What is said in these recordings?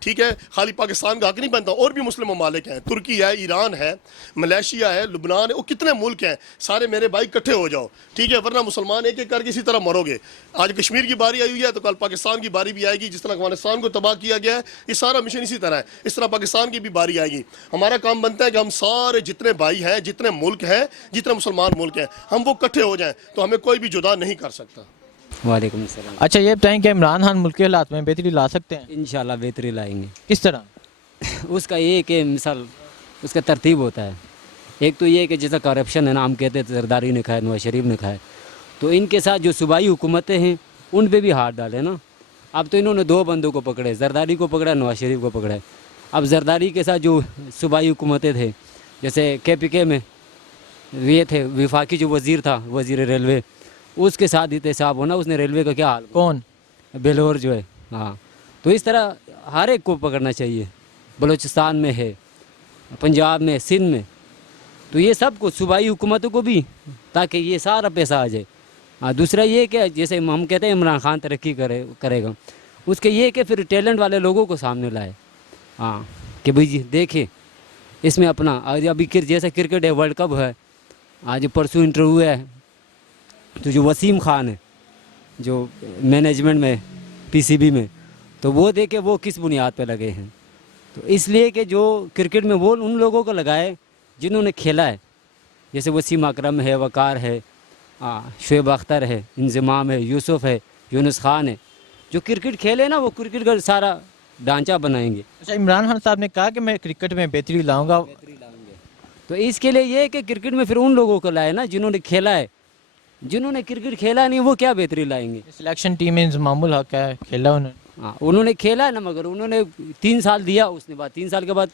ٹھیک ہے. خالی پاکستان کا حق نہیں بنتا, اور بھی مسلم ممالک ہیں, ترکی ہے, ایران ہے, ملیشیا ہے, لبنان ہے, وہ کتنے ملک ہیں, سارے میرے بھائی اکٹھے ہو جاؤ, ٹھیک ہے, ورنہ مسلمان ایک ایک کر کے اسی طرح مرو گے. آج کشمیر کی باری آئی ہوئی ہے تو کل پاکستان کی باری بھی آئے گی. جس طرح افغانستان کو تباہ کیا گیا ہے, یہ سارا مشن اسی طرح ہے, اس طرح پاکستان کی بھی باری آئے گی. ہمارا کام بنتا ہے کہ ہم سارے جتنے بھائی ہیں, جتنے ملک ہیں, جتنے مسلمان ملک ہیں, ہم وہ اکٹھے ہو جائیں تو ہمیں کوئی بھی جدا نہیں کر سکتا. وعلیکم السلام. اچھا یہ بتائیں کہ عمران خان ملک کے حالات میں بہتری لا سکتے ہیں؟ انشاءاللہ بہتری لائیں گے. کس طرح؟ اس کا یہ کہ مثال اس کا ترتیب ہوتا ہے. ایک تو یہ کہ جیسا کرپشن ہے نا, ہم کہتے ہیں زرداری نے کھائے, نواز شریف نے کھائے, تو ان کے ساتھ جو صوبائی حکومتیں ہیں ان پہ بھی ہاتھ ڈالے نا. اب تو انہوں نے دو بندوں کو پکڑے, زرداری کو پکڑا, نواز شریف کو پکڑا. اب زرداری کے ساتھ جو صوبائی حکومتیں تھے, جیسے KPK میں یہ تھے وفاقی جو وزیر تھا, وزیر ریلوے, اس کے ساتھ احتساب ہونا. اس نے ریلوے کا کیا حال, کون؟ بیلور جو ہے. ہاں, تو اس طرح ہر ایک کو پکڑنا چاہیے. بلوچستان میں ہے, پنجاب میں, سندھ میں, تو یہ سب کو صوبائی حکومتوں کو بھی, تاکہ یہ سارا پیسہ آ جائے. ہاں, دوسرا یہ کہ جیسے ہم کہتے ہیں عمران خان ترقی کرے گا, اس کے یہ کہ پھر ٹیلنٹ والے لوگوں کو سامنے لائے. ہاں, کہ بھئی جی دیکھیں اس میں اپنا, ابھی جیسا کرکٹ ہے, ورلڈ کپ ہے, آج پرسوں انٹرویو ہے, تو جو وسیم خان ہے جو مینجمنٹ میں PCB میں, تو وہ دیکھے وہ کس بنیاد پہ لگے ہیں. تو اس لیے کہ جو کرکٹ میں وہ ان لوگوں کو لگائے جنہوں نے کھیلا ہے, جیسے وسیم اکرم ہے, وقار ہے, شعیب اختر ہے, انضمام ہے, یوسف ہے, یونس خان ہے, جو کرکٹ کھیلے نا وہ کرکٹ کا سارا ڈھانچہ بنائیں گے. اچھا عمران خان صاحب نے کہا کہ میں کرکٹ میں بہتری لاؤں گا, تو اس کے لیے یہ کہ کرکٹ میں پھر ان لوگوں کو لائے نا جنہوں نے کھیلا ہے. جنہوں نے کرکٹ کھیلا نہیں وہ کیا بہتری لائیں گے. سلیکشن ٹیم میں انضمام الحق ہے, کھیلا انہوں نے. ہاں, انہوں نے کھیلا ہے نا, مگر انہوں نے 3 سال دیا, اس نے بعد 3 سال کے بعد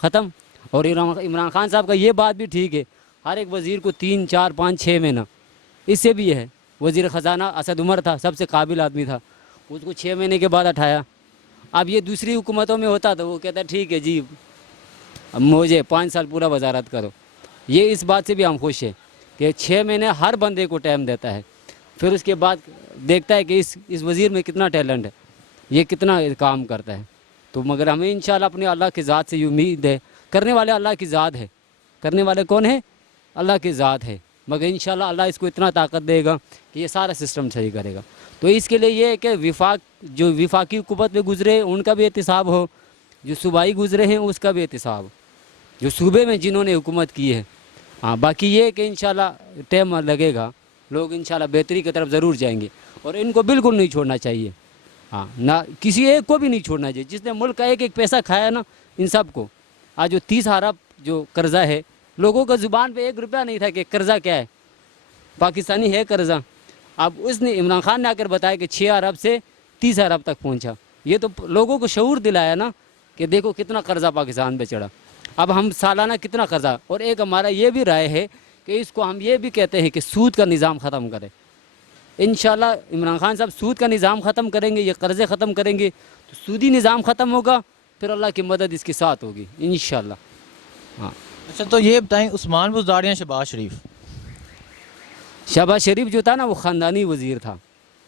ختم. اور عمران خان صاحب کا یہ بات بھی ٹھیک ہے, ہر ایک وزیر کو 3 4 5 6 مہینہ. اس سے بھی ہے, وزیر خزانہ اسد عمر تھا, سب سے قابل آدمی تھا, اس کو 6 مہینے کے بعد ہٹایا. اب یہ دوسری حکومتوں میں ہوتا تو وہ کہتا ہے ٹھیک ہے جی مجھے 5 سال پورا وزارت کرو. یہ اس بات سے بھی ہم خوش ہیں کہ 6 مہینے ہر بندے کو ٹائم دیتا ہے, پھر اس کے بعد دیکھتا ہے کہ اس وزیر میں کتنا ٹیلنٹ ہے, یہ کتنا کام کرتا ہے. تو مگر ہمیں انشاءاللہ اپنے اللہ کی ذات سے یہ امید ہے, کرنے والے اللہ کی ذات ہے, کرنے والے کون ہیں, اللہ کی ذات ہے, مگر انشاءاللہ اللہ اس کو اتنا طاقت دے گا کہ یہ سارا سسٹم صحیح کرے گا. تو اس کے لیے یہ ہے کہ جو وفاقی حکومت میں گزرے ان کا بھی احتساب ہو, جو صوبائی گزرے ہیں اس کا بھی احتساب, جو صوبے میں جنہوں نے حکومت کی ہے. ہاں, باقی یہ کہ انشاءاللہ ٹائم لگے گا, لوگ انشاءاللہ بہتری کی طرف ضرور جائیں گے, اور ان کو بالکل نہیں چھوڑنا چاہیے. ہاں, نہ کسی ایک کو بھی نہیں چھوڑنا چاہیے. جس نے ملک کا ایک ایک پیسہ کھایا نا, ان سب کو. آج جو 30 ارب جو قرضہ ہے, لوگوں کا زبان پہ 1 روپیہ نہیں تھا کہ قرضہ کیا ہے, پاکستانی ہے قرضہ. اب اس نے عمران خان نے آ کر بتایا کہ 6 ارب سے 30 ارب تک پہنچا. یہ تو لوگوں کو شعور دلایا نا کہ دیکھو کتنا قرضہ پاکستان پہ چڑھا. اب ہم سالانہ کتنا قرضہ, اور ایک ہمارا یہ بھی رائے ہے کہ اس کو ہم یہ بھی کہتے ہیں کہ سود کا نظام ختم کرے. انشاءاللہ عمران خان صاحب سود کا نظام ختم کریں گے, یہ قرضے ختم کریں گے, تو سودی نظام ختم ہوگا, پھر اللہ کی مدد اس کے ساتھ ہوگی انشاءاللہ. ہاں. اچھا تو یہ بتائیں عثمان بزدار یا شہباز شریف؟ شہباز شریف جو تھا نا وہ خاندانی وزیر تھا,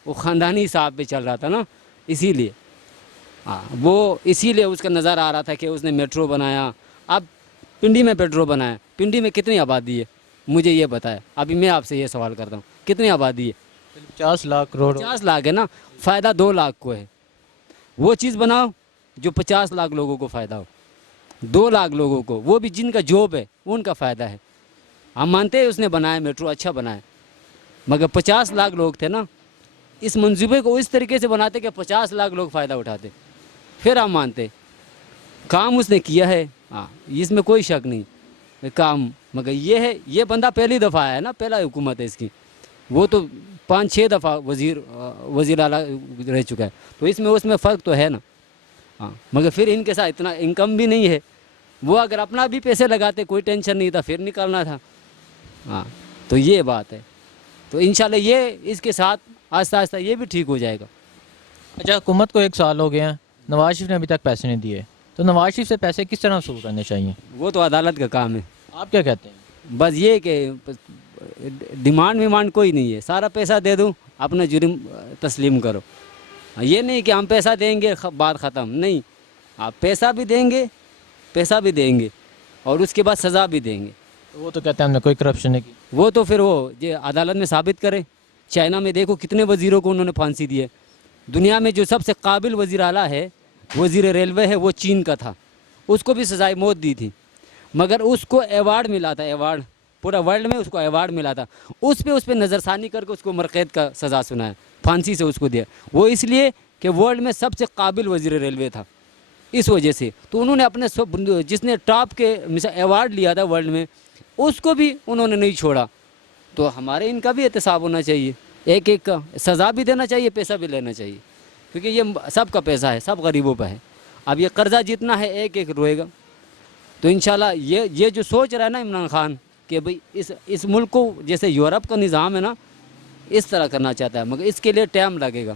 وہ خاندانی حساب پہ چل رہا تھا نا, اسی لیے. ہاں, وہ اسی لیے اس کا نظر آ رہا تھا کہ اس نے میٹرو بنایا. اب پنڈی میں میٹرو بنایا, پنڈی میں کتنی آبادی ہے مجھے یہ بتایا. ابھی میں آپ سے یہ سوال کرتا ہوں, کتنی آبادی ہے؟ 50 لاکھ کروڑ. 50 لاکھ ہے نا, فائدہ 2 لاکھ کو ہے. وہ چیز بناؤ جو 50 لاکھ لوگوں کو فائدہ ہو, 2 لاکھ لوگوں کو, وہ بھی جن کا جاب ہے ان کا فائدہ ہے. ہم مانتے ہیں اس نے بنایا میٹرو, اچھا بنایا, مگر 50 لاکھ لوگ تھے نا, اس منصوبے کو اس طریقے سے بناتے کہ 50 لاکھ لوگ فائدہ اٹھاتے, پھر ہم مانتے. کام اس نے کیا ہے, ہاں, اس میں کوئی شک نہیں کام, مگر یہ ہے یہ بندہ پہلی دفعہ آیا ہے نا, پہلا حکومت ہے اس کی. وہ تو 5-6 دفعہ وزیر اعلیٰ رہ چکا ہے, تو اس میں فرق تو ہے نا. ہاں, مگر پھر ان کے ساتھ اتنا انکم بھی نہیں ہے. وہ اگر اپنا بھی پیسے لگاتے کوئی ٹینشن نہیں تھا, پھر نکالنا تھا. ہاں, تو یہ بات ہے. تو انشاءاللہ یہ اس کے ساتھ آہستہ آہستہ یہ بھی ٹھیک ہو جائے گا. اچھا حکومت کو 1 سال ہو گیا, نواز شریف نے ابھی تک پیسے نہیں دیے, تو نواز شریف سے پیسے کس طرح وصول کرنے چاہیے؟ وہ تو عدالت کا کام ہے. آپ کیا کہتے ہیں؟ بس یہ کہ ڈیمانڈ ویمانڈ کوئی نہیں ہے, سارا پیسہ دے دوں, اپنا جرم تسلیم کرو. یہ نہیں کہ ہم پیسہ دیں گے بات ختم، نہیں، آپ پیسہ بھی دیں گے اور اس کے بعد سزا بھی دیں گے. وہ تو کہتے ہیں ہم نے کوئی کرپشن نہیں کی. وہ تو پھر وہ یہ عدالت میں ثابت کرے. چائنا میں دیکھو کتنے وزیروں کو انہوں نے پھانسی دی ہے. دنیا میں جو سب سے قابل وزیر اعلیٰ ہے، وزیر ریلوے ہے، وہ چین کا تھا، اس کو بھی سزائے موت دی تھی، مگر اس کو ایوارڈ ملا تھا، ایوارڈ پورا ورلڈ میں اس کو ایوارڈ ملا تھا. اس پہ نظر ثانی کر کے اس کو عمر قید کا سزا سنایا، پھانسی سے اس کو دیا. وہ اس لیے کہ ورلڈ میں سب سے قابل وزیر ریلوے تھا، اس وجہ سے. تو انہوں نے اپنے جس نے ٹاپ کے ایوارڈ لیا تھا ورلڈ میں، اس کو بھی انہوں نے نہیں چھوڑا. تو ہمارے ان کا بھی احتساب ہونا چاہیے، ایک ایک کا سزا بھی دینا چاہیے، پیسہ بھی لینا چاہیے، کیونکہ یہ سب کا پیسہ ہے، سب غریبوں پہ ہے. اب یہ قرضہ جتنا ہے ایک ایک روئے گا. تو انشاءاللہ یہ جو سوچ رہا ہے نا عمران خان کہ بھئی اس ملک کو جیسے یورپ کا نظام ہے نا، اس طرح کرنا چاہتا ہے، مگر اس کے لیے ٹائم لگے گا.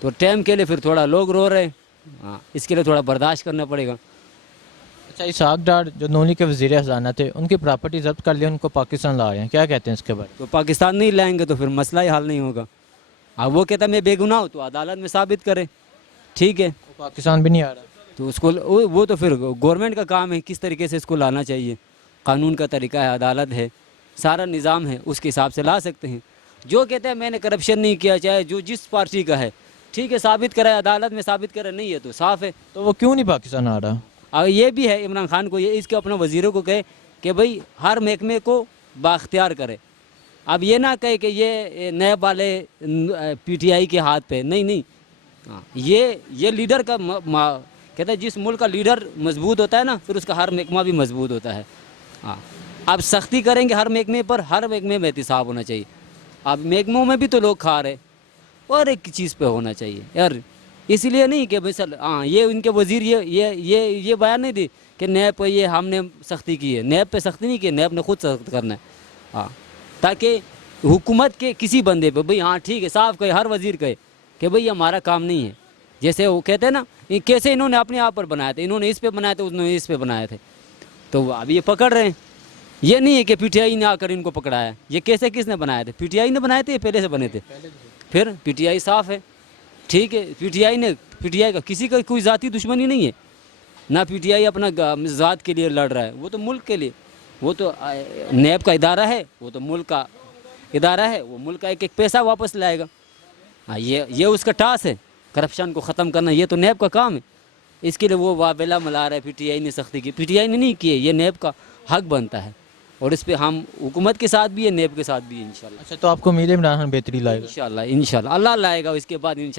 تو ٹائم کے لیے پھر تھوڑا لوگ رو رہے ہیں، ہاں، اس کے لیے تھوڑا برداشت کرنا پڑے گا. اچھا، اسحاق ڈار جو نونی کے وزیر خزانہ تھے، ان کی پراپرٹی ضبط کر لی، ان کو پاکستان لا رہے ہیں، کیا کہتے ہیں اس کے بارے میں؟ تو پاکستان نہیں لائیں گے تو پھر مسئلہ ہی حل نہیں ہوگا. اب وہ کہتا ہے میں بے گناہ ہوں، تو عدالت میں ثابت کرے، ٹھیک ہے. وہ پاکستان بھی نہیں آ رہا. تو اس کو وہ تو پھر گورنمنٹ کا کام ہے کس طریقے سے اس کو لانا چاہیے. قانون کا طریقہ ہے، عدالت ہے، سارا نظام ہے، اس کے حساب سے لا سکتے ہیں. جو کہتے ہیں میں نے کرپشن نہیں کیا، چاہے جو جس پارٹی کا ہے، ٹھیک ہے، ثابت کرے، عدالت میں ثابت کرے، نہیں ہے تو صاف ہے. تو وہ کیوں نہیں پاکستان آ رہا؟ اور یہ بھی ہے عمران خان کو، یہ اس کے اپنے وزیروں کو کہے کہ بھئی ہر محکمے کو بااختیار کرے. اب یہ نہ کہے کہ یہ نیب والے پی ٹی آئی کے ہاتھ پہ، نہیں. ہاں، یہ لیڈر کا کہتے ہیں جس ملک کا لیڈر مضبوط ہوتا ہے نا، پھر اس کا ہر محکمہ بھی مضبوط ہوتا ہے. ہاں، اب سختی کریں گے ہر محکمے پر، ہر محکمے میں احتساب ہونا چاہیے. اب محکموں میں بھی تو لوگ کھا رہے، اور ایک چیز پہ ہونا چاہیے یار. اس لیے نہیں کہ بھائی سر، ہاں، یہ ان کے وزیر یہ بیان نہیں دی کہ نیب پہ یہ ہم نے سختی کی ہے. نیب پہ سختی نہیں کی، نیب نے خود سخت کرنا ہے. ہاں، تاکہ حکومت کے کسی بندے پہ بھئی ہاں ٹھیک ہے، صاف کہے، ہر وزیر کہے کہ بھئی ہمارا کام نہیں ہے. جیسے وہ کہتے ہیں نا، کیسے انہوں نے اپنے آپ پر بنایا تھے، انہوں نے اس پہ بنایا تھے، انہوں نے اس پہ بنائے تھے. تو اب یہ پکڑ رہے ہیں. یہ نہیں ہے کہ پی ٹی آئی نے آ کر ان کو پکڑایا. یہ کیسے کس نے بنائے تھے؟ پی ٹی آئی نے بنائے تھے، یہ پہلے سے بنے تھے. پھر پی ٹی آئی صاف ہے، ٹھیک ہے. پی ٹی آئی کا کسی کا کوئی ذاتی دشمنی نہیں ہے، نہ پی ٹی آئی اپنا ذات کے لیے لڑ رہا ہے، وہ تو ملک کے لیے. وہ تو نیب کا ادارہ ہے، وہ تو ملک کا ادارہ ہے، وہ ملک کا ایک ایک پیسہ واپس لائے گا. ہاں، یہ اس کا ٹاسک ہے، کرپشن کو ختم کرنا. یہ تو نیب کا کام ہے. اس کے لیے وہ واویلا ملا رہا ہے پی ٹی آئی نے سختی کی. پی ٹی آئی نے نہیں کی ہے، یہ نیب کا حق بنتا ہے، اور اس پہ ہم حکومت کے ساتھ بھی ہے، نیب کے ساتھ بھی ہے انشاءاللہ. اچھا، تو آپ کو امید ہے عمران خان بہتری لائے گا؟ انشاءاللہ اللہ لائے گا. اس کے بعد انشاءاللہ